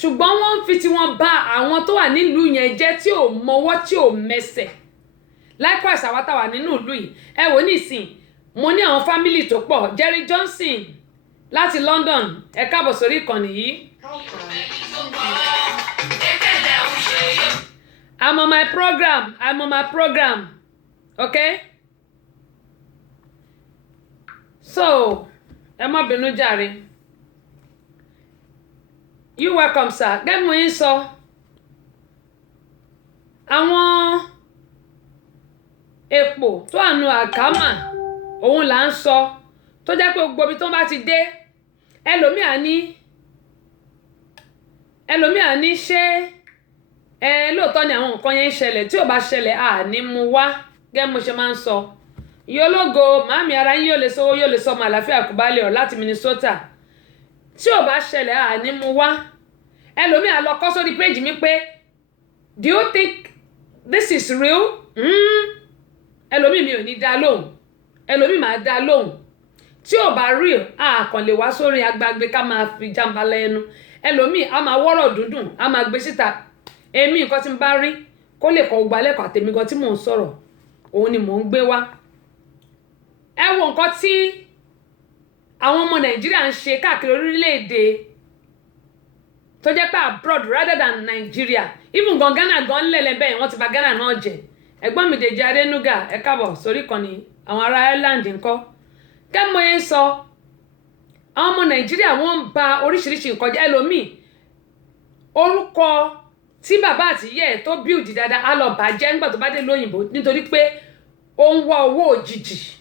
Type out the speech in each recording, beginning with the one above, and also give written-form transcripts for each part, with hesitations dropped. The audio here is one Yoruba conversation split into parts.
ṣùgbọ́n wọ́n fi tí wọ́n bá àwọn tó wà nílùú yẹn jẹ́ tí ò mọwọ́ tí ò mẹsẹ̀ likewise àwa tá wà nínú ìlú yìí ẹ wò nísìn mo ní àwọn family tó pọ̀ Jerry Johnson láti London ẹ káàbọ̀ sórí ìkànnì yìí. I'm on my program okay so ẹ má bínú jàre you welcome sir gẹ́gẹ́ mo yín sọ àwọn epo tó àánú àkámà òun là ń sọ tó jẹ́ pé gbogbo ibi tó bá ti dé ẹlòmíà ní ṣé lóòótọ́ ni àwọn nǹkan yẹn ń ṣẹlẹ̀ tí ò bá ṣẹlẹ̀ ní mú wá gẹ́gẹ́ mo ṣe máa ń sọ ìyólógo màámi ara yín yóò lè sọ yóò lè sọ ọmọ àlàáfíà àkùbálẹ̀ ọ̀ láti Minnesota tí ò bá ṣẹlẹ̀ ní mú wá ẹlòmíà lọ kọ́ sórí péjì mi pé do you think this is real? Ẹlòmíì mi ò ní dá lóhùn ẹlòmíì máa dá lóhùn tí ò bá real kàn lè wá sórí agbágbé ká máa fi jàǹbá lẹ́nu ẹlòmíì á máa wọ́rọ̀ dúndùn á máa gbé síta èmi nǹkan tí n bá rí kó lè kọ́ gba lẹ́kọ̀ọ́ àtẹ̀mí gan tí mò ń sọ̀rọ̀ òun ni mò ń gbé wá ẹ wo nǹkan tí àwọn ọmọ Nàìjíríà ń ṣe káàkiri orílẹ̀-èdè tó jẹ́ pé abroad rather than Nigeria even gan Ghana gan lẹ̀lẹ̀ bẹ́ẹ̀ wọ́n ti bà Ghana náà jẹ́ ẹ̀gbọ́n mi Dèjì Adénúgà ẹ káàbọ̀ sórí ìkànnì àwọn ará Ireland ńkọ́ kẹ́mọ́ yẹn sọ àwọn ọmọ Nàìjíríà wọ́n ń ba oríṣiríṣi nǹkan jẹ́ ẹlòmíì orúkọ tí bàbá àti ìyá ẹ̀ tó build dáadáa á lọ bàjẹ́ nígbà tó bá dé lóyìnbó nítorí pé ó ń wá owó òjijì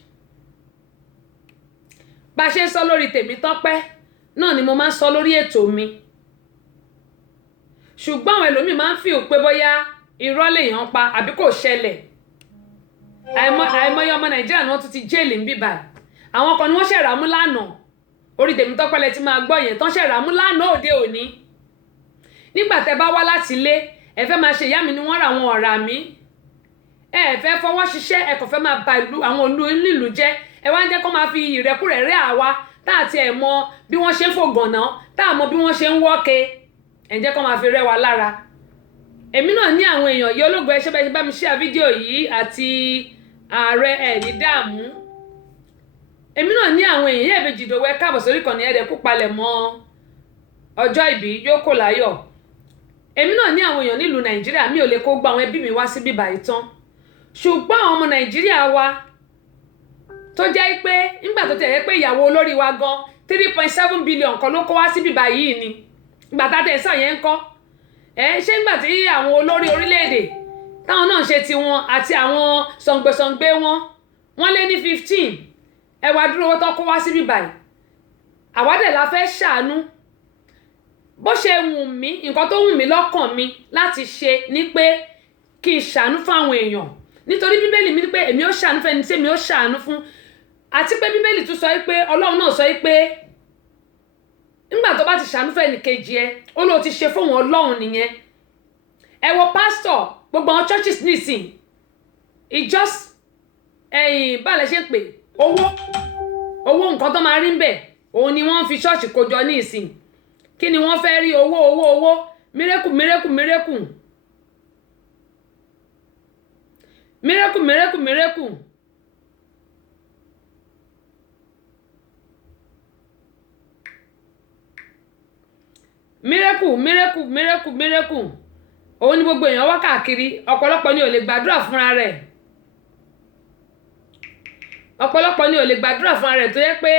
bá a ṣe ń sọ lórí Tèmítọ́pẹ́ náà ni mo máa ń sọ lórí ètò mi ṣùgbọ́n àwọn ẹlòmíì máa ń fi òpé bóyá irọ́ lèèyàn pa àbí kò ṣẹlẹ̀ àìmọye ọmọ Nàìjíríà ni wọ́n tún ti jẹ́ẹ̀lì ń bí báyìí àwọn kan ni wọ́n ṣẹ̀rà mú lánàá orí Tèmítọ́pẹ́ lẹ ti máa gbọ́ yẹn tán ṣẹ̀rà mú lánàá òde òní nígbà tẹ́ bá wá láti ilé ẹ fẹ́ máa ṣe ìyá mi ni wọ́n ra àwọn ọ̀rà mi ẹ fẹ́ fọwọ́ ṣiṣẹ́ ẹ kò fẹ́ máa ba àwọn olú jẹ́ ẹ wá ń jẹ́ kó máa fi ìrẹ́kúrẹ́ rẹ́ àwa tá àti ẹ̀ mọ bí wọ́n ṣe ń fògànná tá à mọ bí wọ́n ṣe ń wọ́ke ẹ̀ ń jẹ́ kó máa fi rẹ́ wa lára èmi náà ní àwọn èèyàn yìí ológun ẹ ṣe bẹ́ẹ̀ bá mi share fídíò yìí àti ààrẹ ẹ̀ ní dààmú èmi náà ní àwọn èèyàn yẹ́ ìbejì ìdòwò ẹ káàbọ̀ sórí ìkànnì ẹ̀rẹ̀ kú palẹ̀ mọ́ ọjọ́ ìbí yóò kò láyọ̀ èmi náà ní àwọn èèyàn nílùú Nàìjíríà mi ò lè kó gba àwọn ẹbí mi wá sí bíbá ìtàn ṣùgbọ́n àwọn ọmọ Nàìjíríà wa tó jẹ́ pé nígbà tó tẹ̀lé pé ìyàwó olórí wa gan 3.7 billion kan ló kó wá sí bíbá yìí ni ìgbà tá a tẹ̀ sọ yẹn ń kọ́ ṣé nígbà tí àwọn olórí orílẹ̀-èdè táwọn náà ṣe tiwọn àti àwọn sọ̀ǹgbẹ̀sọ̀ǹgbẹ̀ wọ́n lé ní 15 ẹ wá dúró owó tó kó wá sí bíbá yìí àwádẹ̀ la fẹ́ ṣàánú bó ṣe wù mí nǹkan tó wù mí lọ́kàn mi láti ṣe ni pé kí n ṣàánú fún àwọn èèyàn nítorí bíbélì mi ní pé èmi ó ṣàánú fún ẹni tí èmi ó ṣàánú fún àti pé bíbélì tún sọ pé ọlọ́run náà sọ pé nígbà tó bá ti ṣàánú fún ẹnì kejì ẹ ó lóò ti ṣe fún wọn ọlọ́run nìyẹn ẹ wo pásítọ̀ gbogbo àwọn churches nísìn just báàlẹ̀ ṣe pé owó nǹkan tó máa rí ń bẹ̀ òun ni wọ́n fi ṣọ́ọ̀ṣì kójọ ní ìsìn kí ni wọ́n fẹ́ rí owó mírẹ́kù òun ni gbogbo èèyàn wá káàkiri ọ̀pọ̀lọpọ̀ ni ò lè gbàdúrà fúnra rẹ̀ tó yẹ pé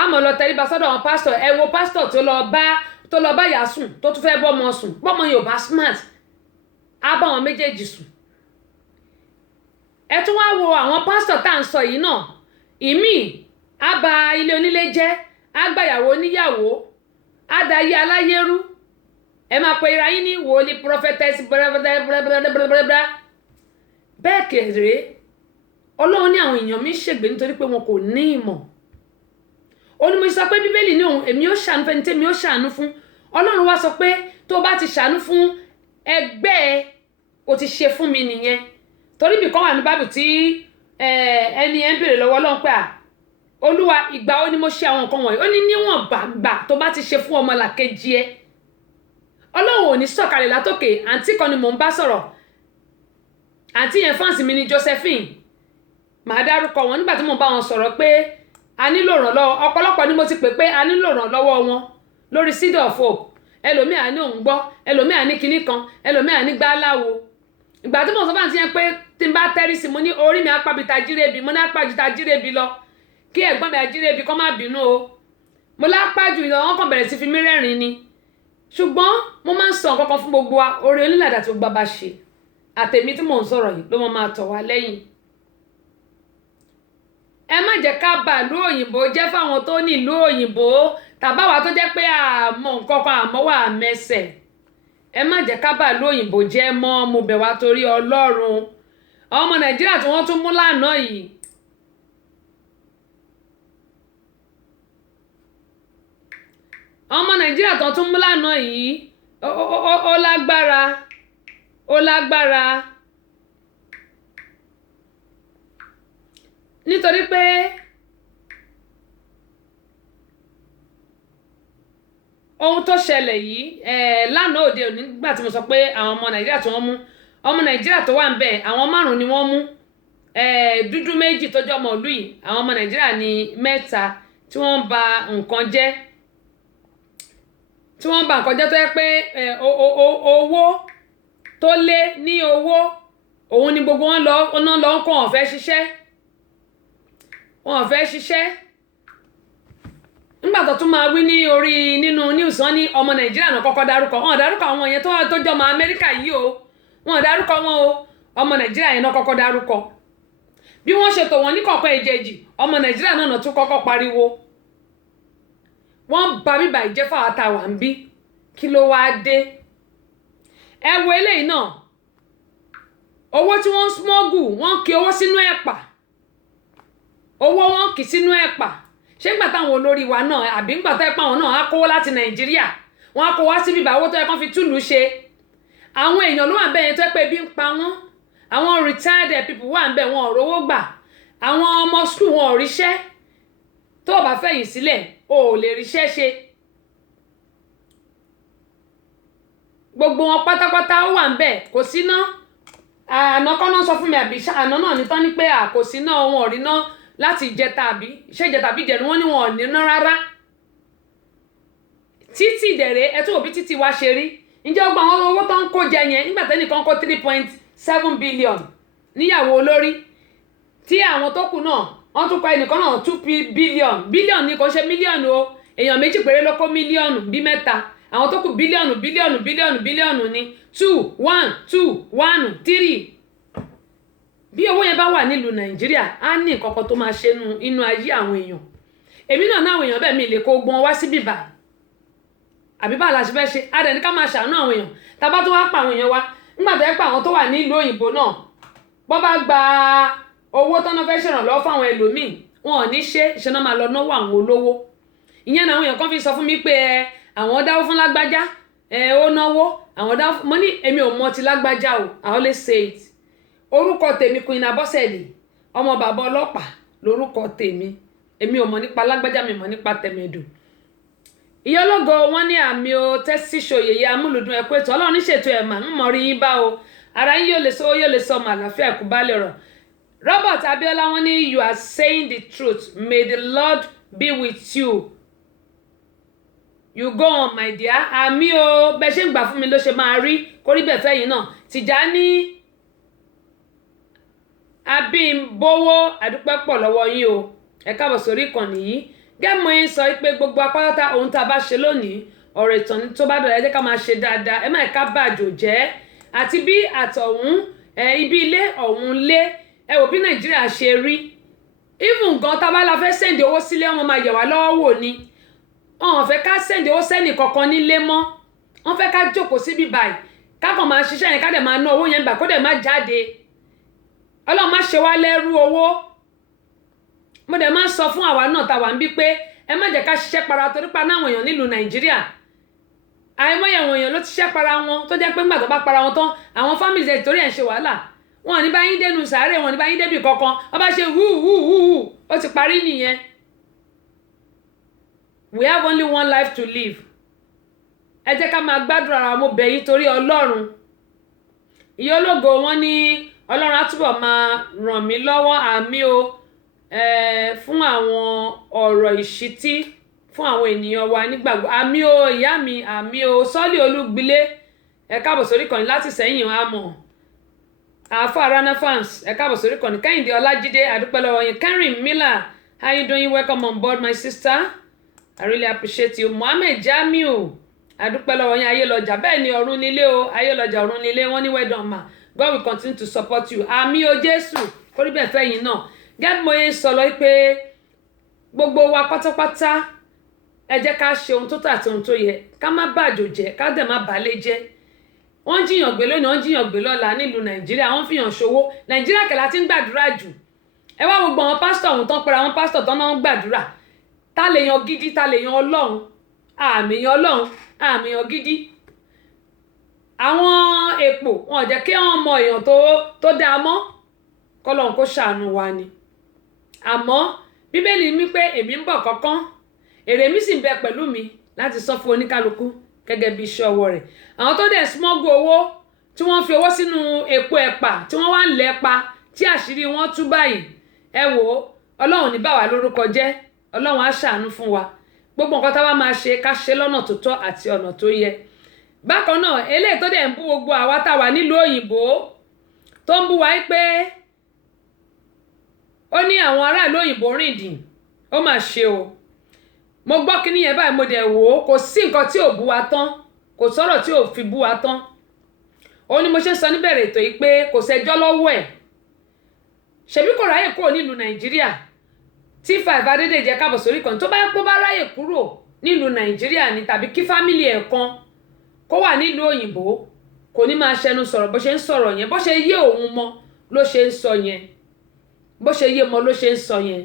àmọ́ lọ tẹríba sọ́dọ̀ àwọn pásítọ̀ ẹ wo pásítọ̀ tó lọ bá yà sùn tó tún fẹ́ bọ́mọ sùn bọ́mọ yóò bá smart á bá wọn méjèèjì sùn ẹ tún wá wo àwọn pásítọ̀ tá à ń sọ yìí náà ìmíì á ba ilé onílé jẹ́ á gbàyàwó oníyàwó á da ayé aláyérú ẹ máa pe ira yín ní wòlíì prophetess bẹ́ẹ̀ kéré ọlọ́run ní àwọn èèyàn mi ṣègbè nítorí pé wọn kò ní ìmọ̀ ó ní mo sọ pé bíbélì ní òun èmi ó ṣàánú fẹ́ni tẹ́mi ó ṣàánú fún ọlọ́run wá sọ pé tó bá ti ṣàánú fún ẹgbẹ́ ẹ o ti ṣe fún mi nìyẹn torí bí kan wà ní bábù tí ẹni ẹ ń béèrè lọ́wọ́ ọlọ́run pé olúwa ìgbà ó ní mo ṣe àwọn nǹkan wọ̀nyí ó ní níwọ̀n gbà tó bá ti ṣe fún ọmọlàkejì ẹ Ọlọ́run ò ní sọ̀kalẹ̀ látòkè. Àǹtí kan ni mò ń bá sọ̀rọ̀, àǹtí yẹn fáǹsì mi ni Josephine, màá dárúkọ wọn. Nígbà tí mò ń bá wọn sọ̀rọ̀ pé a nílò ìrànlọ́wọ́, ọ̀pọ̀lọpọ̀ ni mo ti pè pé a nílò ìrànlọ́wọ́ wọn lórí Seed of Hope. Ẹlòmíà ní òun gbọ́, ẹlòmíà ní kinní kan, ẹlòmíà ní gbáláwo. Ìgbà tí mo sọ fáǹsì yẹn pé tí n bá tẹ́rí sí, mo ní orí mi apábita jírébi, mo ní apájúta jírébi lọ, kí ẹ̀gbọ́n mi ajírébi kọ́ má bínú o. Mo lápájù lọ, wọ́n kàn bẹ̀rẹ̀ sí fi mí rẹ́rìn ni. Ṣùgbọ́n mo máa ń sọ nǹkan kan fún gbogbo wa, oore onílàdà tí gbogbo bá ṣe, àtèmi tí mò ń sọ̀rọ̀ yìí ló máa tọ̀ wá lẹ́yìn. Ẹ má jẹ́ ká bà ìlú òyìnbó jẹ́ fáwọn tó ní ìlú òyìnbó, tàbáwa tó jẹ́ pé àmọ́ nǹkan kan àmọ́ wà mẹ́sẹ̀. Ẹ má jẹ́ ká bà ìlú òyìnbó jẹ́ mọ́, mo bẹ̀ wá torí Ọlọ́run. Àwọn ọmọ Nàìjíríà tí wọ́n tún mú lánàá yìí, àwọn ọmọ Nàìjíríà tó tún mú lánàá yìí ó lágbára, ó lágbára. Nítorí pé ohun tó ṣẹlẹ̀ yìí lánàá òde òní, nígbà tí mo sọ pé àwọn ọmọ Nàìjíríà tí wọ́n mú, ọmọ Nàìjíríà tó wà ń bẹ̀ àwọn 5 ni wọ́n mú, dúdú 2 tó jẹ́ ọmọ ìlú yìí, àwọn ọmọ Nàìjíríà ní 3 tí wọ́n ń ba nǹkan jẹ́, tí wọ́n ń ba nǹkan jẹ́ tó yẹ pé owó tó lé ní owó òun ni gbogbo wọn lọ kó wọn fẹ́ ṣiṣẹ́, wọn fẹ́ ṣiṣẹ́. Nígbà tó tún máa wí ní orí nínú news wọn ní ọmọ Nàìjíríà náà kọ́kọ́ dárúkọ, wọn dárúkọ àwọn yẹn tó jọ ọmọ Amẹ́ríkà yìí o, wọn dárúkọ wọn o, ọmọ Nàìjíríà yẹn náà kọ́kọ́ dárúkọ. Bí wọ́n ṣètò wọn ní kọ̀ọ̀kan èjèèjì, ọmọ Nàìjíríà náà tún kọ́kọ́ pariwo. Wọ́n bà bíbà ìjẹ́ fáwọn àtàwà ń bí, kí ló wá dé? Ẹ wo eléyìí náà, owó tí wọ́n smuggle, wọ́n kì owó sínú ẹ̀pà, owó wọn kì sínú ẹ̀pà. Ṣé ńgbà táwọn olórí wa náà, àbí ńgbà tó ẹ̀pà wọn náà á kówó láti Nàìjíríà, wọ́n á kó wá sí bíbà owó tó yẹ kán fi túlù ṣe. Àwọn èèyàn ló wà ń bẹ̀ yẹn tó yẹ pé ebi ń pa wọ́n, àwọn retired people wà ń bẹ̀, wọn ò rówó gbà, àwọn ọmọ school wọn ò ríṣẹ́. Tó o bá fẹ̀yìn sílẹ̀ o ò lè ríṣẹ́ ṣe. Gbogbo wọn pátápátá ó wà ń bẹ̀, kò síná. Àná kọ́ náà sọ fún mi, àbí àná náà ní tán ní pé kò síná, wọn ò rí ná láti ìjẹta àbí ṣé ìjẹta àbí ìjẹrin, wọ́n ní wọn ò ní ná rárá. Títì dẹ̀rẹ̀ ẹ tún wò bí títì wá ṣe rí. Ǹjẹ́ ó gba àwọn owó tó ń kó jẹ yẹn nígbà tẹ́nìkan kó 3.7 billion níyàwó olórí, tí àwọn tó kù náà wọ́n tún kọ ẹnìkan náà 2 billion. Bílíọ̀nù ni kò ṣe mílíọ̀nù o, èèyàn 2 péré ló kó mílíọ̀nù bí 3, àwọn tó kù bílíọ̀nù ni 2 1 2 1 3. Bí owó yẹn bá wà nílùú Nàìjíríà, á ní nǹkan tó máa ṣe inú ayé àwọn èèyàn. Èmi náà náwọn èèyàn bẹ́ẹ̀ mi lè kó gbọ́n wá sí bíbà, àbí bá la ṣe fẹ́ ṣe, á dẹ̀ ní ká máa ṣàánú àwọn èèyàn. Tá bá tó wá pa àwọn èèyàn wa, nígbà tó yẹ pé àwọn tó wà nílùú òyìnbó náà, bọ́ bá gba owó tọ́nà fẹ́ ṣèrànlọ́wọ́ fáwọn ẹlòmíì, wọn ò ní ṣe náà máa lọ náwó àwọn olówó. Ìyẹn náà àwọn èèyàn kan fi sọ fún mi pé àwọn dáwó fún lágbájá, ó náwó, àwọn dáwó fún, mo ní èmi ò mọ ti lágbájá o, I always say it. Orúkọ tèmi Queen Abọ́sẹ̀dé, ọmọ bàbá ọlọ́pàá lórúkọ tèmi, èmi ò mọ̀ nípa lágbájá, mi mọ̀ nípa tẹ̀mẹ̀dù. Ìyá ológo wọn ní àmì o tẹ́sí ṣòyèyẹ amúlùdún ẹ̀kú ètò Ọlọ́run níṣètò ẹ̀mà ń mọ̀ rí yín bá o, ara yín yóò lè sọ ọmọ àlàáfíà ẹ̀kú bá lè rọ̀. Robert Abiola wọn ní you are saying the truth, may the Lord be with you. You go on my dear. Àmì o, bẹ́ẹ̀ ṣe ń gbà fún mi ló ṣe máa rí, kórí bẹ́ẹ̀ fẹ́ yìí náà. Tìjání Abímbówó, àdúpẹ́ pọ̀ lọ́wọ́ yín o, ẹ káàbọ̀ sórí ìkànnì yìí. Gẹ́mọ̀ yín sọ pé gbogbo apáta ohun tá a bá ṣe lónìí, ọ̀rọ̀ ìtàn ni tó bá dọ̀la, ẹ jẹ́ ká máa ṣe dáadáa, ẹ má ká bàjò jẹ́. Àti bí àtọ̀hún ibi ilé ọ̀hún lé, ẹ wò bí Nàìjíríà ṣe rí. Even gan tá bá la fẹ́ sẹ́ndì owó sílé, wọn máa yẹ̀ wá lọ́wọ́ wò ni. Wọn fẹ́ ká sẹ́ndì owó sẹ́nì kankan nílé mọ́, wọn fẹ́ ká jókòó síbi báyìí, ká kàn máa ṣiṣẹ́ yẹn, ká dẹ̀ máa ná owó yẹn gbà kó dẹ̀ má jáde. Ọlọ́run má ṣe wá lẹ́rú owó. Mo dẹ̀ máa sọ fún àwa náà tá wà ń bí pé ẹ má jẹ́ ká ṣiṣẹ́ para torí pa náwọn èèyàn nílùú Nàìjíríà. Àìmọye àwọn èèyàn ló ti ṣiṣẹ́ para wọn tó jẹ́ pé ńgbà tó bá para wọn tán, àwọn families ẹ̀ torí ẹ̀ ń ṣe wàhálà. Wọn ò ní bá yín dénú sàárè, wọn ò ní bá yín débì kankan, wọ́n bá ṣe hù ó ti parí nìyẹn. We have only one life to live. ẹ jẹ́ ká máa gbádùn ara mo bẹ̀ yín torí Ọlọ́run. Ìyá Ológo wọn ní Ọlọ́run á túbọ̀ máa ràn mí lọ́wọ́ àmì o fún àwọn ọ̀rọ̀ ìṣítí fún àwọn ènìyàn wa nígbàgbọ́ àmì o ìyá mi àmì o Sọ́lì Olúgbilé ẹ káàbọ̀ sórí ìkànnì láti Ìṣẹ̀yìn àmọ́ àáfà Rana fans ẹ káàbọ̀ sórí ìkànnì Kẹ́hìndé Ọlájídé àdúpẹ́ lọ́wọ́ yín. Karen Miller, how you doing? Welcome on board my sister, I really appreciate you. Mohammed Jamiu àdúpẹ́ lọ́wọ́ yín. Ayélọ́jà bẹ́ẹ̀ ni ọ̀run nílé o, Ayélọ́jà ọ̀run nílé wọ́n ní well done ma, God will continue to support you. Àmì o Jésù kórí bẹ́ẹ̀ fẹ́ yín náà gẹ́gẹ́ mo yẹn sọ lọ pé gbogbo wa pátápátá ẹ jẹ́ ká ṣe ohun tó tọ́ àti ohun tó yẹ, ká má bàjò jẹ́, ká dẹ̀ má balẹ̀ jẹ́. Wọ́n jiyàn gbé lónìí, wọ́n jiyàn gbé lọ́la nílùú Nàìjíríà, wọ́n fìyàn ṣòwò. Nàìjíríà kẹ̀lá ti ń gbàdúrà jù. Ẹ wá gbogbo àwọn pásítọ̀ ọ̀hún tán pẹ̀lú àwọn pásítọ̀ tán náà ń gbàdúrà. Ta lè yan gidi, ta lè yan Ọlọ́run, àmì yan Ọlọ́run, àmì yan gidi. Àwọn èpò wọn ò jẹ́ kí wọ́n mọ èèyàn tó dáa mọ́, kọ́lọ́run kó ṣàánú wa ni. Àmọ́ Bíbélì mi pé èmi ń bọ̀ kánkán, èrè mi sì ń bẹ pẹ̀lú mi láti san fún oníkálukú gẹ́gẹ́ bí iṣẹ́ ọwọ́ rẹ̀. Àwọn tó dẹ̀ smuggle owó tí wọ́n fi owó sínú epo ẹ̀pà tí wọ́n wá ń lẹ́pa tí àṣírí wọn tú báyìí, ẹ wò ó, Ọlọ́run ní bá wa lórúkọ jẹ́, Ọlọ́run á ṣàánú fún wa. Gbogbo nǹkan tá bá máa ṣe ká ṣe lọ́nà tó tọ́ àti ọ̀nà tó yẹ. Bákan náà eléyìí tó dẹ̀ ń bú gbogbo àwa tá wà nílùú òyìnbó tó ń bú wa pé ó ní àwọn aráàlú òyìnbó rìn dìn, ó mà ṣe o. Mo gbọ́ kíní yẹn báyìí mo dẹ̀ wò ó, kò sí nǹkan tí ò bú wa tán, kò sọ̀rọ̀ tí ò fi bú wa tán. Ó ní mo ṣe sọ níbẹ̀rẹ̀ ètò yìí pé kò sẹ́jọ́ lọ́wọ́ ẹ̀. Ṣebí kò ráyè kúrò nílùú Nàìjíríà. T5 Adédèjì káàbọ̀ sórí kan tó bá yẹ kó bá ráyè kúrò nílùú Nàìjíríà ni tàbí kí fámìlì ẹ̀ kan kó wà nílùú òyìnbó kò ní máa ṣẹnu sọ̀rọ̀ bó ṣe ń sọ̀rọ̀ yẹn, bó ṣe yé òun mọ́ ló ṣe ń sọ yẹn, bó ṣe yé mọ́ ló ṣe ń sọ yẹn.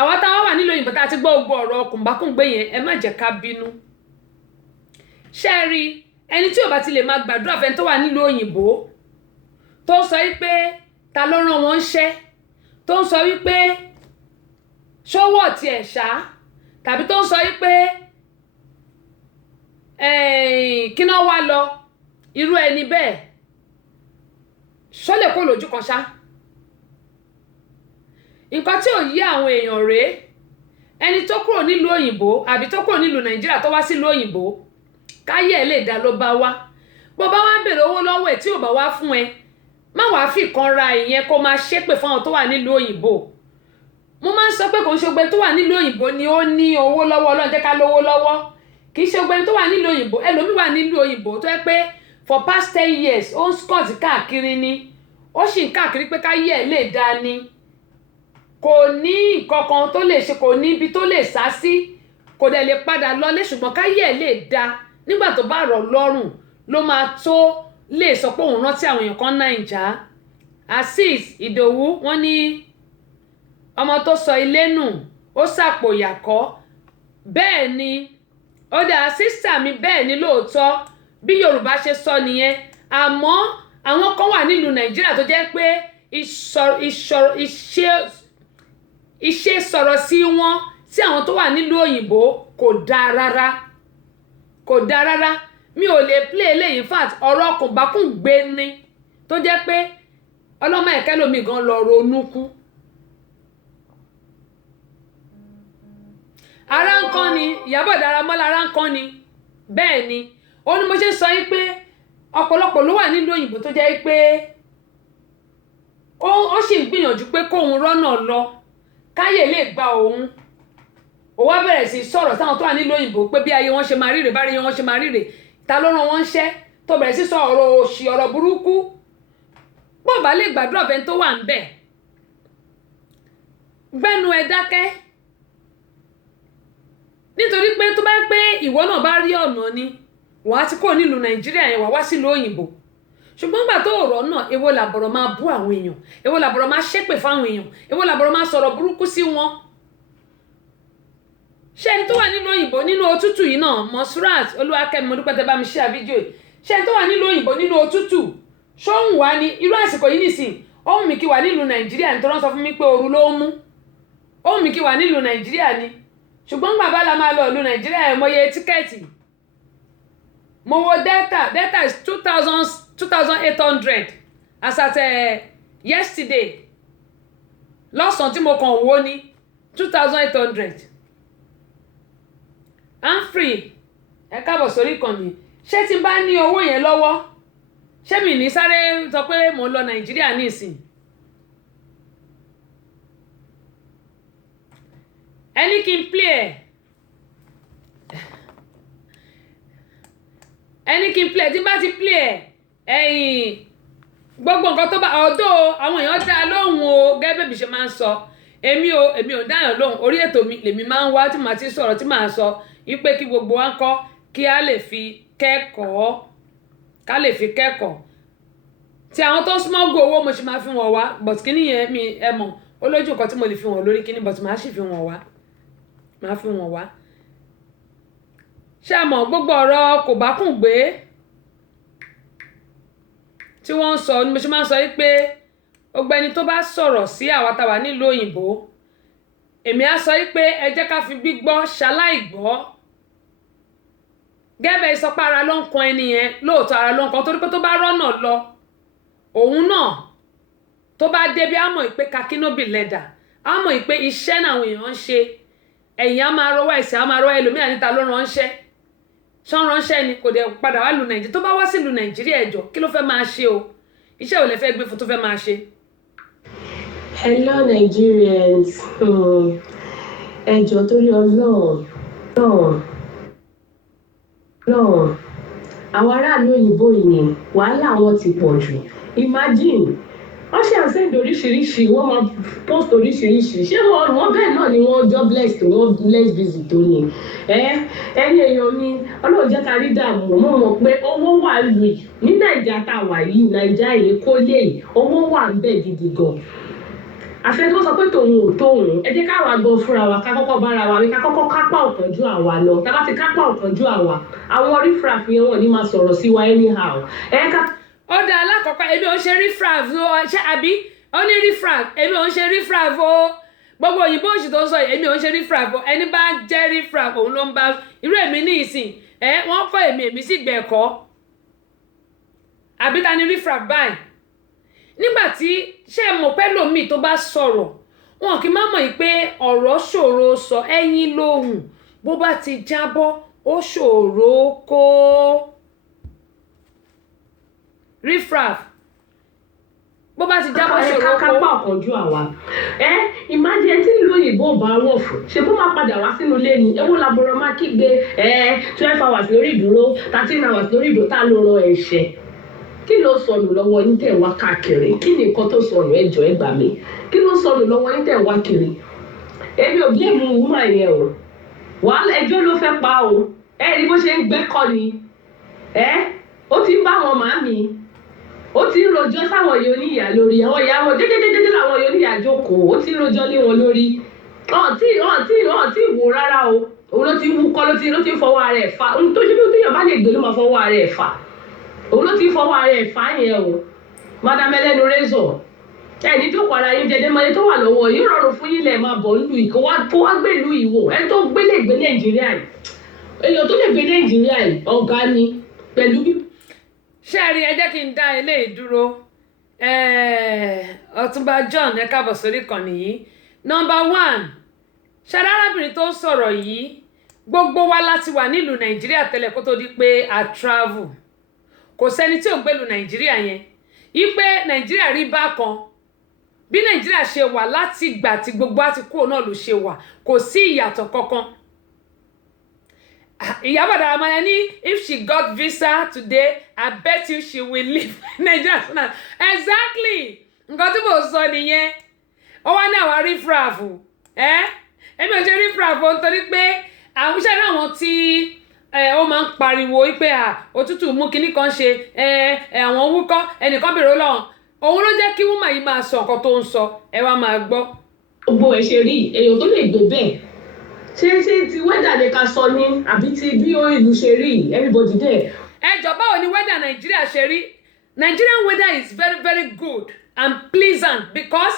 Àwa táwa wà nílùú òyìnbó tá a ti gbọ́ gbogbo ọ̀rọ̀ kùnbákùngbé yẹn, ẹ má jẹ́ ká bínú. Ṣé ẹ rí ẹni tí ò bá ti lè máa gbàdúrà fẹ́ tó wà nílùú òyìnbó tó ń sọ wípé ta ló rán wọn ṣẹ́, tó ń sọ wípé ṣówó ti ẹ̀ ṣá, tàbí tó ń sọ wípé kí náà wá lọ, irú ẹni bẹ́ẹ̀ ṣó lè kó lójú kan ṣá. Nǹkan tí ò yí àwọn èèyàn rèé, ẹni tó kúrò nílùú òyìnbó àbí tó kúrò nílùú Nàìjíríà tó wá sílùú òyìnbó káyé ẹ̀ lè dá ló bá wá. Bó bá wá bèrè owó lọ́wọ́ ẹ̀ tí ò bá wá fún ẹ, má wàá fi kan ra ìyẹn kó máa ṣépè fún àwọn tó wà nílùú òyìnbó. Mo máa ń sọ pé kò ń ṣe gbogbo tó wà nílùú òyìnbó ni ó ní owó lọ́wọ́, Ọlọ́run jẹ́ ká lówó lọ́wọ́. Kì í ṣe gbogbo tó wà nílùú òyìnbó, ẹlòmíì wà nílùú òyìnbó tó yẹ pé for past 10 years ó ń scott káàkiri ni, ó sì ń káàkiri pé káyé ẹ̀ lè dá ni. Kò ní nǹkan kan tó lè ṣe, kò ní ibi tó lè sá sí, kò dẹ̀ lè padà lọlé, ṣùgbọ́n káyé ẹ̀ lè dá nígbà tó bá rọ̀ lọ́rùn ló máa tó lè sọ pé òun rántí àwọn èèyàn kan Nàìjà. Azeez Ìdòwú wọ́n ní ọmọ tó sọ ilé nù ó sàpò ìyàkọ́. Bẹ́ẹ̀ ni ó dá sísà mi, bẹ́ẹ̀ ni lóòótọ́ bí Yorùbá ṣe sọ nìyẹn. Àmọ́ àwọn kan wà nílùú Nàìjíríà tó jẹ́ pé iṣẹ́ sọ̀rọ̀ sí wọn sí àwọn tó wà nílùú òyìnbó kò dáa rárá, kò dáa rárá. Mi ò lè play eléyìí, in fact ọ̀rọ̀ kùnbákùngbé ni tó jẹ́ pé ọlọ́mọ ẹ̀kẹ́ lómi gan lọ ronú kú. Ara ń kán ni Ìyábọ̀ Dáramọ́lá, ara ń kán ni. Bẹ́ẹ̀ ni ó ní mo ṣe sọ yí pé ọ̀pọ̀lọpọ̀ ló wà nílùú òyìnbó tó jẹ́ pé ó sì ń gbìyànjú pé kóun rọ́nà lọ káyè lè gba òun. Ó wá bẹ̀rẹ̀ sí sọ̀rọ̀ sáwọn tó wà nílùú òyìnbó pé bí ayé wọn ṣe máa ríre, bá ayé wọn ṣe máa ríre, ta ló rán wọn ṣẹ́, tó bẹ̀rẹ̀ sí sọ ọ̀rọ̀ òṣì, ọ̀rọ̀ burúkú. Bó bá lè gbàdúrà fẹ́ tó wà ń bẹ̀, gbẹ́nu ẹ dákẹ́. Nítorí pé tó bá pé ìwọ náà bá rí ọ̀nà ni wàá ti kó nílùú Nàìjíríà yẹn wá sílùú òyìnbó. Ṣùgbọ́n nígbà tó ọ̀rọ̀ náà, èwo làbọ̀rọ̀ máa bú àwọn èèyàn, èwo làbọ̀rọ̀ máa ṣépè fáwọn èèyàn, èwo làbọ̀rọ̀ máa sọ̀rọ̀ burúkú sí wọn. Ṣé ẹni tó wà nílùú òyìnbó nínú òtútù yìí náà, Mosrat Olúwakẹ́mi, mo dúpẹ́ tẹ́ bá mi share fídíò yìí. Ṣé ẹni tó wà nílùú òyìnbó nínú òtútù ṣóhùn wá ní irú àsìkò yìí nìsín, ó wù mí kí wà nílùú Nàìjíríà nítorí wọ́n sọ fún mi pé ooru ló ń mú, ó wù mí kí wà nílùú Nàìjíríà ni. Ṣùgbọ́n bàbá la máa lọ ìlú Nàìjíríà ẹ̀ mọye tíkẹ́ẹ̀tì mo wo delta is 2,800 as at yesterday lọ́sàn-án tí mo kàn wò ní 2,800. I'm free ẹ káàbọ̀ sórí ìkànnì. Ṣé tí n bá ní owó yẹn lọ́wọ́ ṣé mi ní sáré sọ pé mo ń lọ Nàìjíríà nísìn? Ẹni kí n play ẹ̀ tí n bá ti play ẹ̀ ẹ̀yìn gbogbo nǹkan tó bá ọ̀dọ̀ àwọn èèyàn dá lóhùn o gẹ́gẹ́ bẹ́ẹ̀ bí ṣe máa ń sọ èmi ò dáyàn lóhùn orí ètò mi lèmi máa ń wá tí màá ti sọ̀rọ̀ tí màá sọ wípé kí gbogbo wa ń kọ́ kí a lè fi kẹ́kọ̀ọ́ tí àwọn tó smuggle owó mo ṣe máa fi wọ̀n wá but kí nìyẹn mi ẹ mọ̀ ó lójú nǹkan tí mo lè fi wọ̀n lórí kíní but màá sì fi wọ̀n wá ṣé a mọ̀ gbogbo ọ̀rọ̀ kò bá kùn gbé tí wọ́n ń sọ ni mo ṣe máa ń sọ wípé ọ̀gbẹ́ni tó bá sọ̀rọ̀ sí àwa tá wà nílùú òyìnbó èmi á sọ wípé ẹ jẹ́ ká fi gbígbọ́ ṣaláìgbọ́ gẹ́gẹ́ ìsọpá ara ló ń kan ẹni yẹn lóòótọ́ ara ló ń kan torí pé tó bá rọ́nà lọ òun náà tó bá débi á mọ̀ ìpè kakínóbì lẹ́dà á mọ̀ ìpè iṣẹ́ náà àwọn èèyàn ń ṣe ẹ̀yìn á máa rọwọ́ ẹ̀sìn á máa rọwọ́ ẹlòmíà níta ló ránṣẹ́ ṣán ránṣẹ́ ni kò dẹ̀ padà wá lu Nàìjíríà tó bá wá sí lu Nàìjíríà ẹ̀jọ̀ kí ló fẹ́ máa ṣe o iṣẹ́ ò lè fẹ́ gbé fún tó fẹ́ máa ṣe. Hello Nigerians, ẹjọ́ torí Ọlọ́run àwọn aráàlú òyìnbó yìí wàhálà wọn ti pọ̀ jù. Imagine wọ́n ṣe àṣẹ́ǹd oríṣiríṣi wọ́n máa post oríṣiríṣi ṣé wọ́n bẹ́ẹ̀ náà ni wọ́n jobless tó wọ́n less busy tó ní ẹ̀yin èèyàn mi Ọlọ́run jẹ́ ká rí dààmú mo mọ̀ pé owó wà lù yìí ní Nàìjíríà tá a wà yìí Nàìjíríà yìí kó lè owó wà ń bẹ̀ gidi gan. Àfẹ́ tó sọ pé tòun ò tóun ẹ jẹ́ káwa gan fúnra wa ká kọ́kọ́ bára wa wí ká kọ́kọ́ kápá ọ̀kánjú àwa lọ tá bá ti kápá ọ̀kánjú àwa àwọn orífraf yẹn wọ́n ní máa sọ̀rọ̀ sí wa anyhow ó dá alákọ̀ọ́kọ́ èmi ò ń ṣe refraf o ṣé àbí ó ní refraf èmi ò ń ṣe refraf o gbogbo òyìnbó òṣì tó ń sọ èmi ò ń ṣe refraf o ẹni bá jẹ́ refraf òun ló ń bá irú èmi ní ìsìn wọ́n kọ́ èmi sì gbẹ̀kọ́ àbí ta ni refraf báyìí nígbà tí ṣé mo pẹ́ lómi tó bá sọ̀rọ̀ wọn kì í má mọ̀ pé ọ̀rọ̀ ṣòro sọ ẹ̀yìn lóhùn bó bá ti jábọ́ ó ṣòro kó refraf bó bá ti jábọ́ ṣòro kó. kápá ọ̀kánjú àwa imagine tí ìlú òyìnbó bá wọ̀ fún ṣe bó máa padà wá sínú ilé ni ewu laboro máa kígbe 12 hours lórí ìdúró 13 hours lórí ìdúró tá ló rán ẹ̀ṣẹ̀ kí ló sọnù lọ́wọ́ yín tẹ̀ wá káàkiri kí ni nǹkan tó sọnù ẹjọ́ ẹ gbà mí kí ló sọnù lọ́wọ́ yín tẹ̀ wá kiri èmi ò blame woman yẹn o wàhálà ẹjọ́ ló fẹ́ pa o rí bó ṣe ń gbẹ́kọ̀ ni ó ti ń bá wọn màmí ó ti ń rojọ́ sáwọn yìí oníyà lórí àwọn ìyá wọn dédédédé làwọn yìí oníyà jókòó ó ti ń rojọ́ lé wọn lórí ọ̀n tí wò rárá o òun ló ti ń wúkọ́ ló ti ń fọwọ́ ara ẹ̀ fa ohun tó ṣe bí ó téèyàn bá lè gbé ló máa fọwọ́ ara ẹ̀ fà òun ló ti fọwọ́ ara ẹ̀ fà yẹn o madam ẹlẹ́nu rẹ́zọ̀ ẹni tó kọ́ ara yín jẹ́ dẹ́mọ́lé tó wà lọ́wọ́ yìí rọrùn fún yín lẹ̀ máa bọ̀ nílùú ìkó wá gbé ìlú ìwò ẹni tó gbé lè gbé Nàìjíríà yìí èèyàn tó lè gbé Nàìjíríà yìí ọ̀gá ni pẹ̀lú bí. ṣé ẹ rí ẹ jẹ́ kí n dá eléyìí dúró Ọ̀túnba John ẹ káàbọ̀ sórí ìkànnì yìí number 1 ṣáná arábìnrin tó ń sọ̀rọ̀ yìí gbogbo wa láti wà nílùú Nàìjíríà tẹ́lẹ̀ kó tó di pé a travel kò sẹ́ni tí ò gbèlú Nàìjíríà yẹn ipe Nàìjíríà rí bákan bí Nàìjíríà ṣe wà láti ìgbà tí gbogbo àti kúrò náà ló ṣe wà kò sí ìyàtọ̀ kankan. Ìyábọ̀ Dàrámọ́lá ní if she got visa today I bet you she will leave Nigeria now exactly nǹkan tí mo sọ nìyẹn ó wá ní àwọn rífrafù èmi ò ṣe rífrafù nítorí pé àwọn iṣẹ́ náà wọn tí ó máa ń pariwo wípé òtútù mú kinní kan ṣe àwọn wúkọ́ ẹnìkan bèrè lọ́wọ́ òun ló jẹ́ kí wúmà yìí máa sọ nǹkan tó ń sọ ẹ wá máa gbọ́. gbogbo ẹ̀ ṣe rí èèyàn tó lè gbé bẹ́ẹ̀ ṣé ti wẹ́dà ni ká sọ ní àbí ti bí ìlú ṣe rí everybody there. Báwo ni wẹ́dà Nàìjíríà ṣe rí? Nigerian weather is very very good and pleasant because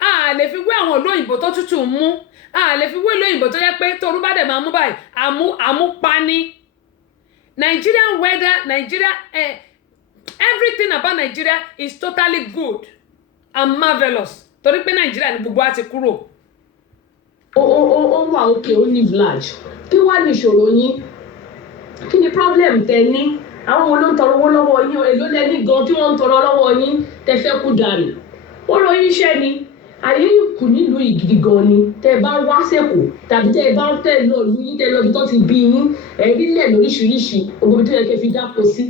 a lè fi wé àwọn olóyìnbó tó tútù mú a lè fi wé olóyìnbó tó yẹ pé torú bá dẹ̀ máa mú báyìí àmúpani Nigerian weather, everything about Nigeria is totally good and marvelous. Torí pé Nigeria ni gbogbo wa ti kúrò. Ó wà òkè ó live large. Kí wá ní ìṣòro yín? Kí ni problem tẹ ní? Àwọn wo ló ń tọrọ owó lọ́wọ́ yín? Èló lẹ́ni gan tí wọ́n ń tọrọ lọ́wọ́ yín tẹ fẹ́ kú dànù. Ó rọ yín iṣẹ́ ni. Ayé kù nílùú ìgidi gan ni. Tẹ bá wá sẹ́kù tàbí tẹ bá tẹ lọ lu yín tẹ lọ bí tó ti bí yín. Nílẹ̀ lóríṣiríṣi ogun tó yẹ kẹ́ fi dáko sí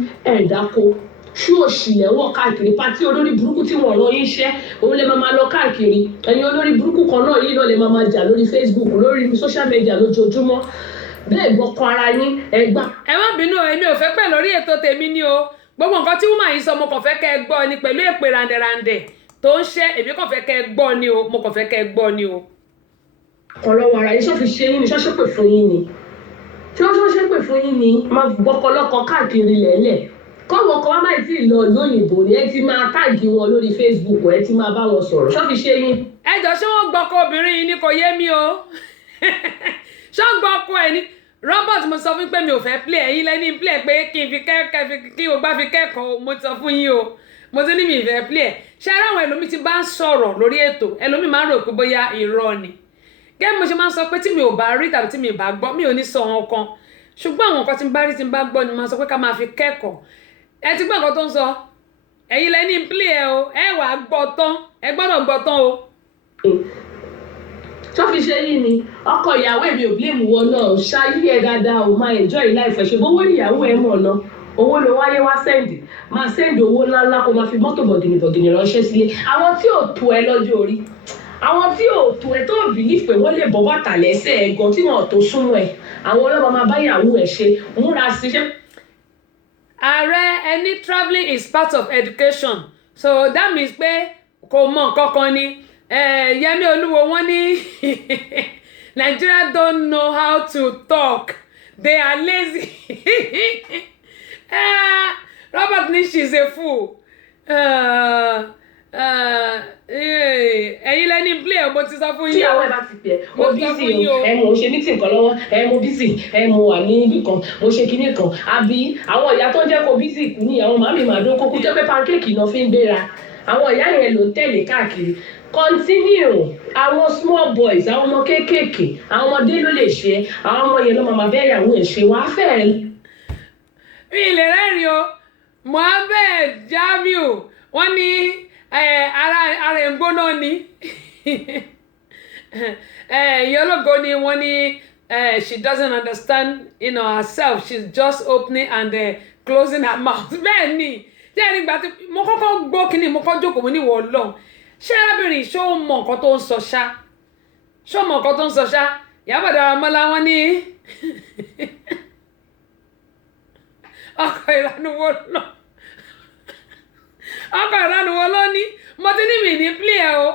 dáko. Ṣú òṣìlẹ̀ wọ̀ káàkiri pátí olórí burúkú tí wọ́n rán yín iṣẹ́ òun lè máa lọ káàkiri. Ẹ̀yin olórí burúkú kan náà yìí náà lè máa jà lórí Facebook lórí social media lójoojúmọ́. Bẹ́ẹ̀ gbọ́kọ ara yín ẹgbà. Ẹ má bínú èmi ò fẹ́ pẹ́ lórí ètò tèmi ni o. Gbogbo nǹkan tí woman yìí sọ mo kàn fẹ́ kẹ́ ẹ gbọ́ ni pẹ̀lú èpè ràǹdẹ̀ràǹdẹ̀ tó ń ṣe èmi kàn fẹ́ kẹ́ ẹ gbọ́ ni o. Mo kàn fẹ́ kẹ́ ẹ gbọ́ ni o. Ọlọ́wọ́ ara yín ṣọ́fi ṣe yín ni ṣọ́ṣẹ́ pè fún yín ni. Ṣọ́ṣẹ́ pè fún yín ni máa gbọ́kọ lọ́kọ káàkiri lẹ́lẹ̀. Kọ́wọ́ kan wá máa ti lọ lóyìnbó ni ẹ ti máa táàgì wọn lórí Facebook ẹ ti máa bá wọn sọ̀rọ̀ ṣọ́fi ṣe yín. Ẹ jọ ṣé wọ́n gbọ́kọ obìnrin yìí ni kò yé mi o. Ṣé wọ́n gbọ́kọ ẹ ní Robert mo sọ fún pé mi ò fẹ́ play ẹ̀yin lẹ́ni play pé kí n fi kẹ́kẹ́ kí o bá fi kẹ́kọ̀ọ́ mo sọ fún yín o. Mo ti ní mi ìfẹ́ play ẹ̀. Ṣé ara àwọn ẹlòmíì ti bá ń sọ̀rọ̀ lórí ètò ẹlòmíì máa ń rò pé bóyá irọ́ ni. Gẹ́gẹ́ mo ṣe máa ń sọ pé tí mi ò bá rí tàbí tí mi ò bá gbọ́ mi ò ní sọ wọn kan. Ṣùgbọ́n àwọn nǹkan tí n bá rí tí n bá gbọ́ ni máa sọ pé ká máa fi kẹ́kọ̀ọ́. Ẹ ti gbọ́ nǹkan tó ń sọ ẹ̀yin lẹ́ni play ẹ o ẹ wà á gbọ́ tán ẹ gbọ́dọ̀ gbọ́ tán o. Ṣọ́fi ṣe yín ni ọkọ ìyàwó èmi ò blame wọn náà ṣáyé ẹ dáadáa o máa enjoy life ẹ ṣe bówó níyàwó ẹ mọ̀ náà owó ló wáyé wá sẹ́ndì máa sẹ́ndì owó ńláńlá kó máa fi mọ́tò bọ̀gìnì ránṣẹ́ sílé àwọn tí ò tó ẹ lọ́jọ́ orí àwọn tí ò tó ẹ tó believe pé wọ́n lè bọ́ bàtà lẹ́sẹ̀ ẹ gan tí wọ́n tó súnmọ́ ẹ àwọn ọlọ́mọ máa bá ìyàwó ẹ ṣe múra sí ṣe. Ààrẹ ẹni travelling is part of education so that means pé kò mọ nǹkan kan ni Yẹmí Olúwo wọ́n ní Nigeria don't know how to talk they are lazy. Robert ní she's a fool. Ẹ̀yin lẹ́ni play mo ti sọ fún yín. Tí àwọn ẹ̀ bá ti pẹ̀ mo bísí o mo ṣe meeting kan lọ́wọ́ mo bísí mo wà ní ibì kan mo ṣe kinní kan àbí àwọn ìyá tó ń jẹ́ kó bísí kú ní àwọn màmí màdó kókó jẹ́ pé pancake náà fi ń gbéra àwọn ìyá yẹn ló ń tẹ̀lé káàkiri continue àwọn small boys àwọn ọmọ kéékèèké àwọn ọmọdé ló lè ṣe àwọn ọmọ yẹn ló máa bẹ́ ìyàwó ẹ̀ ṣe wàá fẹ́. Mi ì lè rẹ́rìn o Mohammed Jamiu wọ́n ní ara ẹ̀ ń gbóná ni ìyálógo ni wọ́n ní she doesn't understand herself she's just opening and closing her mouth bẹ́ẹ̀ ni jẹ́ nígbà tí mo kọ́kọ́ gbọ́ kínní mo kọ́ jókòó mo ní wọ́n lọ́n ṣé arábìnrin ṣó mọ nǹkan tó ń sọ ṣá ṣó mọ nǹkan tó ń sọ ṣá Ìyábọ̀ Dáramọ́lá wọ́n ní ọkọ̀ ìranuwo lọ ọkọ̀ ìranuwo lọ ní mo ti ní mi ní play ẹ o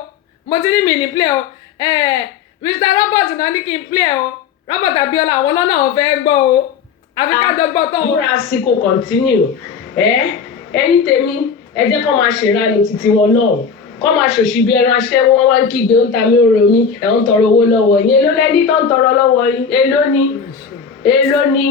Mr. Robert náà ní kí n play ẹ o Robert Abiola àwọn ọlọ́nà ò fẹ́ gbọ́ o àfi ká dọ́gbọ́ tán o. múra sí kò continue ẹ̀yin tèmi ẹ jẹ́ kó máa ṣèrànù títí wọn náà kó máa ṣòṣì bí ẹran aṣẹ́wó wọn wá ń kígbe ń ta mí oró mi ẹ̀ ń tọrọ owó lọ́wọ́ yín èló lẹ́ni tó ń tọrọ lọ́wọ́ yín èló ni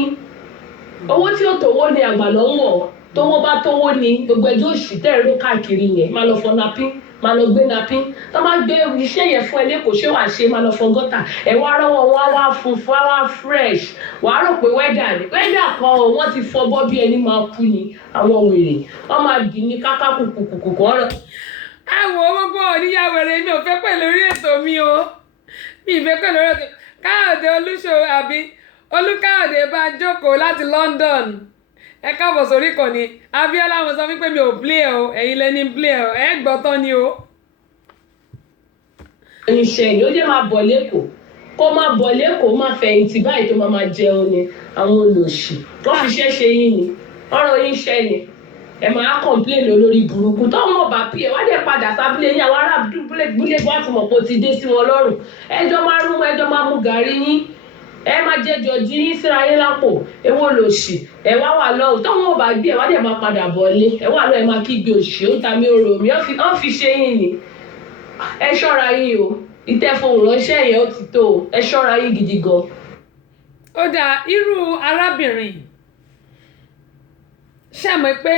owó tí ó tówó ni àgbàlọ́ ń wọ̀ tówó bá tówó ni gbogbo ẹjọ́ òṣì tẹ̀rẹ̀ káàkiri yẹn máa lọ fọ napín máa lọ gbé napín tó máa gbé iṣẹ́ yẹn fún ẹ lẹ́kọ̀ọ́ ṣé wàá ṣe máa lọ fọ gọ́tà ẹ wá rọ́wọ́ wọn wá funfun wá fresh wàá rò pé wẹ́dà ni wẹ́dà kan o wọ́n ti fọ bọ́ bí ẹni máa kú ni àwọn wèrè wọ́n máa dì ní káká kùkùkùkù kan rẹ̀. ẹ wo gbogbo oníyàwó rẹ mi ò fẹ́ pẹ̀ lórí ètò mi o mi ì fẹ́ pẹ̀ lórí ètò Káyọ̀dé Olúṣòwò àbí Olúkáyọ̀dé bá jókòó láti London ẹ káàbọ̀ sórí ìkànnì Abíọ́lá mo sọ wípé mi ò play o ẹ̀yin lẹ́ni play o ẹ gbọ́ tán ni o. iṣẹ́ ni ó jẹ́ máa bọ̀ lẹ́kọ̀ọ́ kó máa bọ̀ lẹ́kọ̀ọ́ máa fẹ̀yìntì báyìí tó máa jẹun ni àwọn olòṣì wọ́n fi iṣẹ́ ṣe yín ni ọ̀rọ̀ yín ṣẹ́ ni ẹ máa complain olórí burúkú tó wọn bá pí ẹ wá dé padà sábúlé yín àwọn ará búlé bá ti mọ̀ pé ó ti dé sí wọn lọ́rùn ẹjọ́ máa rún ẹjọ́ máa mú gàrí yín ẹ máa jẹjọ jí yín síra yín lápò èwo lòṣì ẹ wá wà lọ́hùn tó wọn bá gbé ẹ wá dé máa padà bọ̀ lé ẹ wà lọ ẹ máa kígbe òṣì ó ta mí orò mi wọ́n fi ṣe yín ni ẹ ṣọ́ra yín o ìtẹ́fọ̀hùn ránṣẹ́ yẹn ó ti tó o ẹ ṣọ́ra yín gidi gan. Ó dáa irú arábìnrin ṣé mọ̀ pé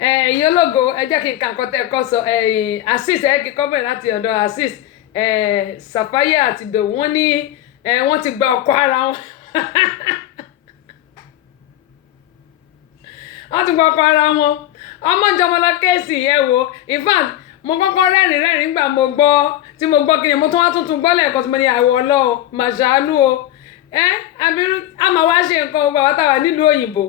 ìyẹn ológo ẹ jẹ́ kí n kà nǹkan tẹ́ ẹ kọ́ sọ Azeez ẹ kí kọ́ bẹ̀rẹ̀ láti ọ̀dọ̀ Azeez Sàfáyà àti Ìdòwú wọ́n ní wọ́n ti gba ọkọ ara wọn wọ́n ti gba ọkọ ara wọn ọmọ jọmọlá kéèsì yẹn wo in fact mo kọ́kọ́ rẹ́rìn gbà mo gbọ́ tí mo gbọ́ kí ni mo tún wá tuntun gbọ́ lẹ́ẹ̀kan tí mo ní àwọ̀ ọlọ́ọ̀ màṣáánú o abiru a máa wá ṣe nǹkan gbogbo àwọn táwa nílùú òyìnbó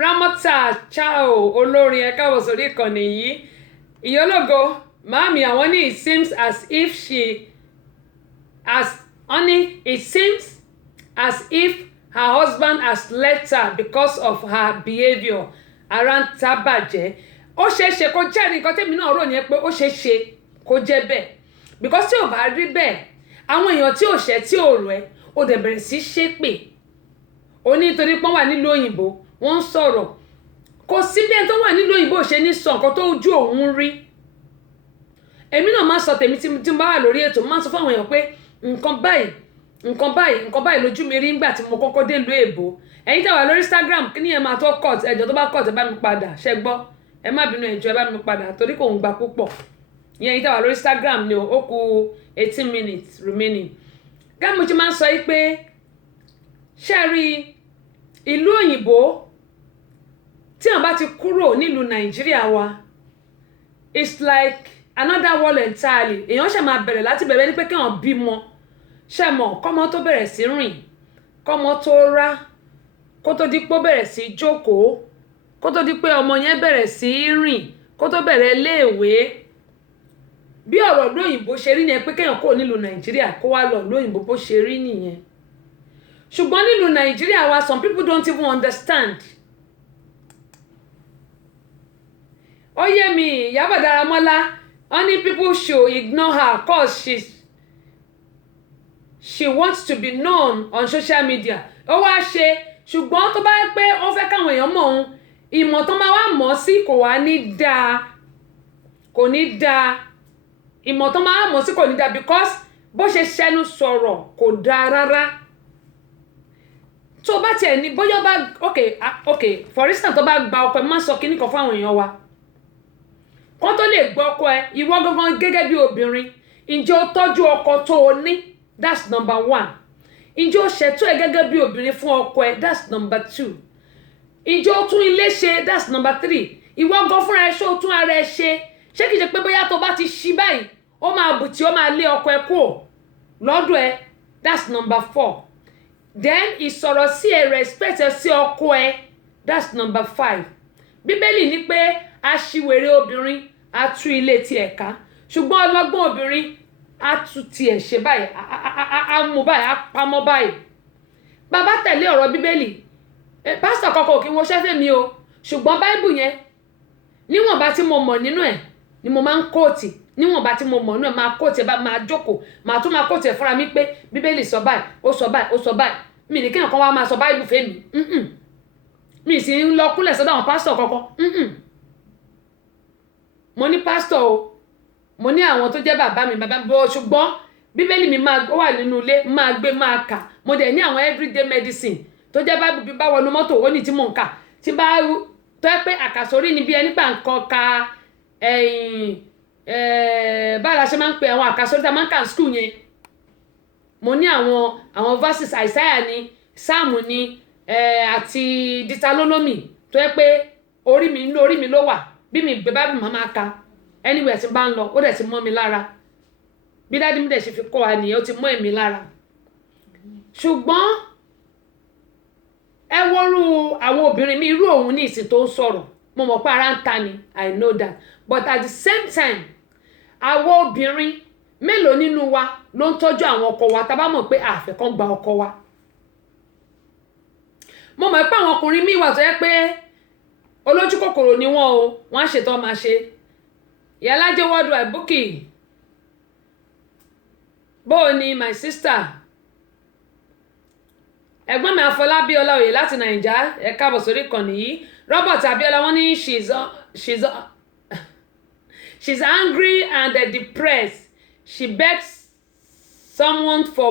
Ramota Chao olórin ẹ káàbọ̀ sórí ìkànnì yìí ìyólógo màámi àwọn ní it seems as if her husband has left her because of her behaviour around tábàjẹ́ ó ṣeé ṣe kó jẹ́ nǹkan tèmi náà rò ní pé ó ṣeé ṣe kó jẹ́ bẹ́ẹ̀ because tí ò bá rí bẹ́ẹ̀ àwọn èèyàn tí ò ṣẹ̀ tí ò rọ̀ ẹ́ ó dẹ̀ bẹ̀rẹ̀ sí ṣépè ó ní torí pọ́n wà nílùú òyìnbó wọ́n ń sọ̀rọ̀ kò sí bí ẹni tó wà nílùú òyìnbó ṣe ní sọ nǹkan tó ojú òun rí èmi náà máa sọ tèmi tí mo bá wà lórí ètò máa sọ fún àwọn èèyàn pé nǹkan báyìí lójú mi rí nígbà tí mo kọ́kọ́ dé ìlú èbó ẹ̀yin tẹ́ wà lórí Instagram kí ni ẹ máa tó cut ẹjọ́ tó bá cut ẹ bá mi padà ṣẹ gbọ́ ẹ má bínú ẹjọ́ ẹ bá mi padà torí kò ń gba púpọ̀ ìyẹn tẹ́ wà lórí Instagram ni ó kù 18 minutes remaining gáàmù tí máa ń sọ yìí pé ṣe rí ìlú òyìnbó tí àwọn bá ti kúrò nílùú Nàìjíríà wa it's like another world entirely èèyàn ṣe máa bẹ̀rẹ̀ láti bẹ̀rẹ̀ ní pé kí wọ́n bímọ ṣe mọ̀ kọ́mọ tó bẹ̀rẹ̀ sí rìn kọ́mọ tó rá kó tó di pé ó bẹ̀rẹ̀ sí jókòó kó tó di pé ọmọ yẹn bẹ̀rẹ̀ sí rìn kó tó bẹ̀rẹ̀ léèwé bí ọ̀rọ̀ lóyìnbó ṣe rí yẹn pé kéèyàn kúrò nílùú Nàìjíríà kó wá lọ lóyìnbó bó ṣe rí nìyẹn ṣùgbọ́n nílùú Nàìjíríà wa some people don't even understand ó yé mi Ìyábọ̀ Dáramọ́lá only people should ignore her cause she wants to be known on social media ó wá ṣe ṣùgbọ́n tó bá yẹ pé ó fẹ́ káwọn èèyàn mọ̀ òun ìmọ̀ tó máa wá mọ̀ sí kò ní dáa ìmọ̀ tó máa mọ̀ sí kò ní dáa because bó ṣe ṣẹnu sọ̀rọ̀ kò dáa rárá tó bá tiẹ̀ ní bóyá bá okay for instance tó bá gba ọkọ ẹ má sọ kíní kan fún àwọn èèyàn wa kó tó lè gbọ́ ọkọ ẹ ìwọ gangan gẹ́gẹ́ bí obìnrin ǹjẹ́ ó tọ́jú ọkọ tó o ní that's number 1 ǹjẹ́ ó ṣètò ẹ gẹ́gẹ́ bí obìnrin fún ọkọ ẹ that's number 2 ǹjẹ́ ó tún ilé ṣe that's number 3 ìwọ gan fúnra ẹ ṣó tún ara ẹ ṣé kìí ṣe pé bóyá tó bá ti ṣí báyìí ó máa bùtì ó máa lé ọkọ ẹ kúrò lọ́dọ̀ ẹ that's number 4 then ìsọ̀rọ̀ sí ẹ respect ẹ sí ọkọ ẹ that's number 5 bíbélì ní pé aṣiwèrè obìnrin á tú ilé tiẹ̀ ká ṣùgbọ́n ọlọ́gbọ́n obìnrin á tú tiẹ̀ ṣe báyìí á mú báyìí á pamọ́ báyìí bàbá tẹ̀lé ọ̀rọ̀ bíbélì pásítọ̀ kọ́kọ́ kí wọ́n ṣẹ́fẹ̀ mi o ṣùgbọ́n báìbù yẹn níwọ̀nba tí mo mọ̀ nínú ẹ̀ ni mo máa ń kóòtì níwọ̀nba tí mo mọ̀ nínú ẹ̀ máa kóòtì ẹ̀ bá máa jókòó máa tún máa kóòtì ẹ̀ fúnra mi pé bíbélì sọ báyìí ó sọ báyìí ó sọ báyìí mi ní kéèyàn kan wá máa sọ báìbù fẹ́ mi sì ń lọ kúnlẹ̀ sọ́dọ̀ àwọn pásítọ̀ kọ́kọ́ mo ní pásítọ̀ o mo ní àwọn tó jẹ́ bàbá mi bọ́ ṣùgbọ́n bíbélì mi máa wà nínú ilé máa gbé máa kà mo dẹ̀ ní àwọn everyday medicine tó jẹ́ báìbù bí bá wọnú mọ́tò ó ní tí mò ń kà tí bá tó yẹ pé àkàsórí ni bí ẹni gbà ń kọ́ ka báyìí la ṣe máa ń pe àwọn àkàsórí tá a máa ń kà ní school yẹn mo ní àwọn verses Isaiah ni sáàmù ni àti Deuteronomy tó yẹ pé orí mi ló wà bí mi gbé báìbù máa ka anywhere tí bá ń lọ ó dẹ̀ ti mọ́ mi lára bí dádì mi dẹ̀ ṣe fi kọ́ wa nìyẹn ó ti mọ́ èmi lára ṣùgbọ́n ẹ wọ́rú àwọn obìnrin mi irú òun ní ìsìn tó ń sọ̀rọ̀ mo mọ̀ pé ara ń ta ni I know that but at the same time àwọn obìnrin mélòó nínú wa ló ń tọ́jú àwọn ọkọ wa tá bá mọ̀ pé àfẹ́ kan gba ọkọ wa mo mọ̀ pé àwọn ọkùnrin míì wà tó yẹ pé olójú kòkòrò ni wọ́n o wọ́n á ṣètò máa ṣe Ìyálájé worldwide Bukky bóò ni my sister ẹ̀gbọ́n mi Afọlábí Ọláoyè láti Nàìjà ẹ káàbọ̀ sórí ìkànnì yìí Robert Abiola wọ́n ní she's angry and depressed she begs someone for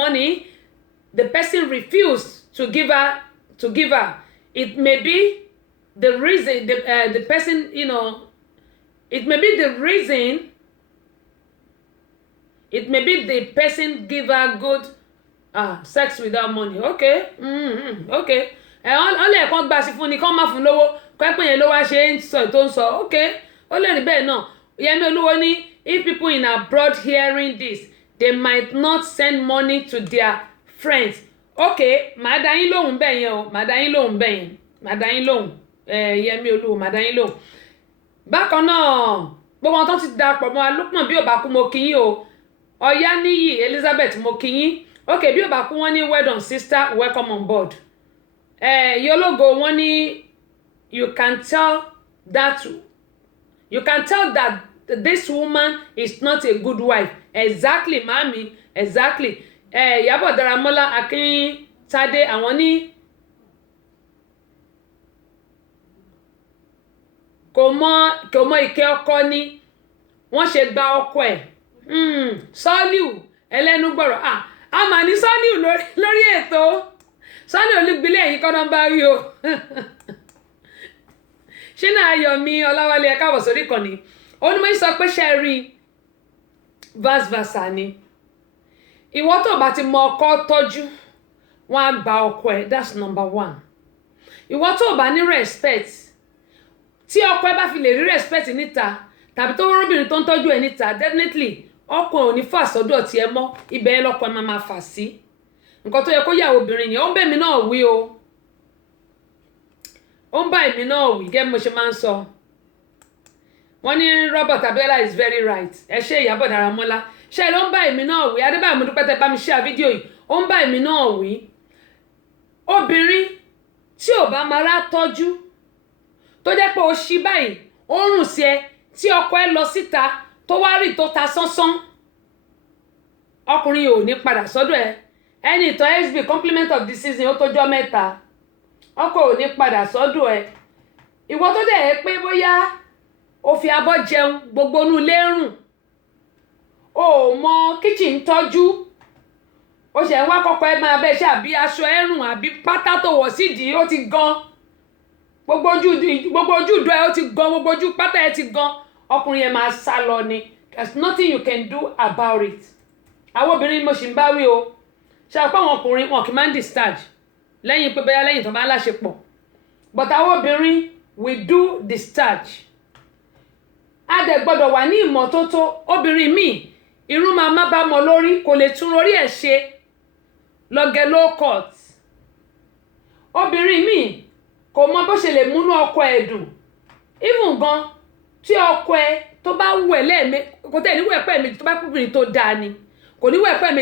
money the person refused to give her. It may be the reason the person, you know, it may be the reason. It may be the person give her good sex without money. Okay. Okay. Ó lè kàn gbà sí fún ni kàn má fún lówó kọ́ pé yẹn ló wá ṣe ń sọ tó ń sọ. Okay. Ó lè rí bẹ́ẹ̀ náà. Yẹmi Olúwo ní if people in abroad hearing this, they might not send money to their friends. Okay. Màá dá yín lóhùn bẹ́ẹ̀ yẹn o. Màá dá yín lóhùn bẹ́ẹ̀ yẹn. Màá dá yín lóhùn. Yẹmi Olúwo màá dá yín lóhùn. Bákan náà gbogbo wọn tó ti darapọ̀ mọ́ Lukman bí ò bá kú mo kí yín o. Ọ̀yáníyì Elizabeth mo kí yín. Okay, bí ò bá kú wọ́n ní well done sister, welcome on board. Yológo wọ́n ní you can tell that this woman is not a good wife. Exactly, mami, exactly. Ìyábọ̀ Dáramọ́lá Akíntádé àwọn ní kò mọ ìkẹ́ ọkọ ni wọ́n ṣe gba ọkọ ẹ̀. Sọ́líù ẹlẹ́nu gbọ̀rọ̀ a mà ní Sọ́líù lórí ètò Sọ́líù Olúgbilé ẹ̀yìn kọ́nà bá rí o. Ṣínà Ayọ̀mí Ọláwálé ẹ káàbọ̀ sórí ìkànnì ó ní mo sọ pé ṣe rí vice versa ni. Ìwọ tó bá ti mọ ọkọ tọ́jú wọn á gba ọkọ ẹ̀, that's number one. Ìwọ tó bá ní respect tí ọkọ ẹ bá fi lè rí respect níta tàbí tó rọ́bìnrin tó ń tọ́jú ẹ níta definitely ọkọ ò ní fà sọ́dọ̀ tí ẹ mọ́ ibẹ̀ ẹ lọ́kọ ẹ máa fà sí. Nǹkan tó yẹ kó yàwó obìnrin ni ó ń bẹ̀ mí náà wí o. Ó ń bá èmi náà wí gẹ́gẹ́ bí mo ṣe máa ń sọ. Wọ́n ní Robert Abiola is very right. Ẹ ṣe Ìyábọ̀ Dáramọ́lá. Ṣé ló ń bá èmi náà wí? Adébáyọ̀ mo dúpẹ́ tẹ́ bá mi share fídíò yìí. Ó ń bá èmi náà wí. Obìnrin tí ò bá máa rá tọ́jú tó jẹ́ pé o ṣí báyìí ó rùn sí ẹ tí ọkọ ẹ lọ síta tó wá rí tó ta sánsán ọkùnrin ò ní padà sọ́dọ̀ ẹ. Ẹni ìtàn HB compliment of the season ó tójọ́ mẹ́ta ọkọ ò ní padà sọ́dọ̀ ẹ. Ìwọ tó dẹ̀ ẹ́ pé bóyá o fi abọ́ jẹun gbogbo inú ilé rùn o mọ kitchen tọ́jú o ṣe ń wá kọ́kọ́ ẹ máa bẹ́ẹ̀ ṣe àbí aṣọ ẹ̀rùn àbí pátá tó wọ̀ sídìí ó ti gan gbogbo ojú ìdó ẹ ó ti gan gbogbo ojú pátá ẹ ti gan ọkùnrin yẹn máa sá lọ ni. There's nothing you can do about it. Àwọn obìnrin mo sì ń bá wí o ṣe àpá àwọn ọkùnrin wọn kì í máa ń discharge lẹ́yìn pé bẹ́ẹ̀ lẹ́yìn tó bá ń láṣepọ̀ but àwọn obìnrin we do discharge. A dẹ̀ gbọ́dọ̀ wà ní ìmọ́tótó. Obìnrin míì irun máa má bá mọ lórí kò lè tún orí ẹ̀ ṣe lọ́gẹ̀ low cut. Obìnrin míì kò mọ bó ṣe lè múnú ọkọ ẹ̀ dùn even gan tí ọkọ ẹ tó bá wù ẹ́ lẹ́ẹ̀mejì kò tẹ̀ ní wù ẹ́ pẹ́ méjì tó bá kúbìnrin tó dáa ni kò ní wù ẹ́ pẹ́ méjì.